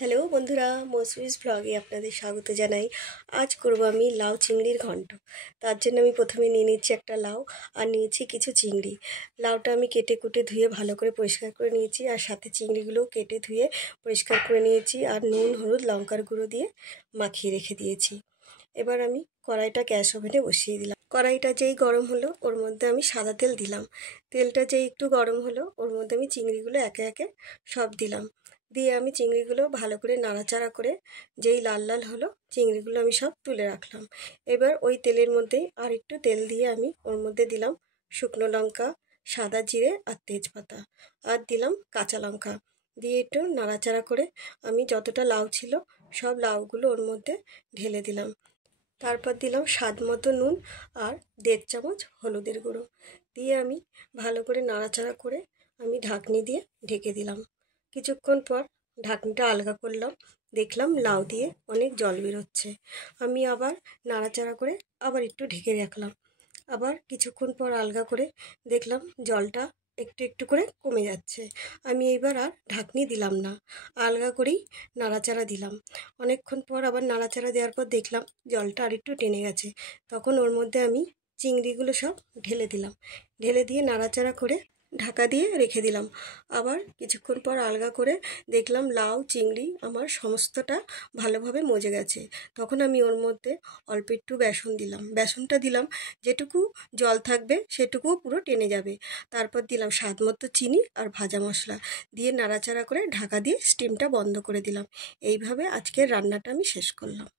Hello বন্ধুরা, মৌসুমীস ব্লগে আপনাদের স্বাগত জানাই। আজ করব আমি লাউ চিংড়ির ঘন্ট। তার জন্য আমি প্রথমে নিয়ে নিচ্ছি একটা লাউ আর নিয়েছি কিছু চিংড়ি। লাউটা আমি কেটে কুটে ধুয়ে ভালো করে পরিষ্কার করে নিয়েছি, আর সাথে চিংড়িগুলোও কেটে ধুয়ে পরিষ্কার করে নিয়েছি, আর নুন হলুদ লঙ্কার গুঁড়ো দিয়ে মাখিয়ে রেখে দিয়েছি। এবার আমি কড়াইটা গ্যাস ওভেনে বসিয়ে দিলাম। কড়াইটা যেই গরম হলো ওর মধ্যে আমি সাদা তেল দিলাম। তেলটা যেই একটু গরম হলো ওর মধ্যে আমি চিংড়িগুলো একে একে সব দিলাম। দিয়ে আমি চিংড়িগুলো ভালো করে নাড়াচাড়া করে যেই লাল লাল হলো চিংড়িগুলো আমি সব তুলে রাখলাম। এবার ওই তেলের মধ্যেই আর একটু তেল দিয়ে আমি ওর মধ্যে দিলাম শুকনো লঙ্কা, সাদা জিরে আর তেজপাতা, আর দিলাম কাঁচা লঙ্কা। দিয়ে একটু নাড়াচাড়া করে আমি যতটা লাউ ছিল সব লাউগুলো ওর মধ্যে ঢেলে দিলাম। তারপর দিলাম স্বাদ মতো নুন আর 1.5 চামচ হলুদের গুঁড়ো। দিয়ে আমি ভালো করে নাড়াচাড়া করে আমি ঢাকনি দিয়ে ঢেকে দিলাম। কিছুক্ষণ পর ঢাকনিটা আলগা করলাম, দেখলাম লাউ দিয়ে অনেক জল বেরোচ্ছে। আমি আবার নাড়াচাড়া করে আবার একটু ঢেকে রাখলাম। আবার কিছুক্ষণ পর আলগা করে দেখলাম জলটা একটু একটু করে কমে যাচ্ছে। আমি এইবার আর ঢাকনি দিলাম না, আলগা করেই নাড়াচাড়া দিলাম। অনেকক্ষণ পর আবার নাড়াচাড়া দেওয়ার পর দেখলাম জলটা আর একটু টেনে গেছে। তখন ওর মধ্যে আমি চিংড়িগুলো সব ঢেলে দিলাম। ঢেলে দিয়ে নাড়াচাড়া করে ঢাকা দিয়ে রেখে দিলাম। আবার কিছুক্ষণ পর আলগা করে দেখলাম লাউ চিংড়ি আমার সমস্তটা ভালোভাবে মজে গেছে। তখন আমি ওর মধ্যে অল্প একটু বেসন দিলাম। বেসনটা দিলাম যেটুকু জল থাকবে সেটুকুও পুরো টেনে যাবে। তারপর দিলাম স্বাদ মতো চিনি আর ভাজা মশলা দিয়ে নাড়াচাড়া করে ঢাকা দিয়ে স্টিমটা বন্ধ করে দিলাম। এইভাবে আজকের রান্নাটা আমি শেষ করলাম।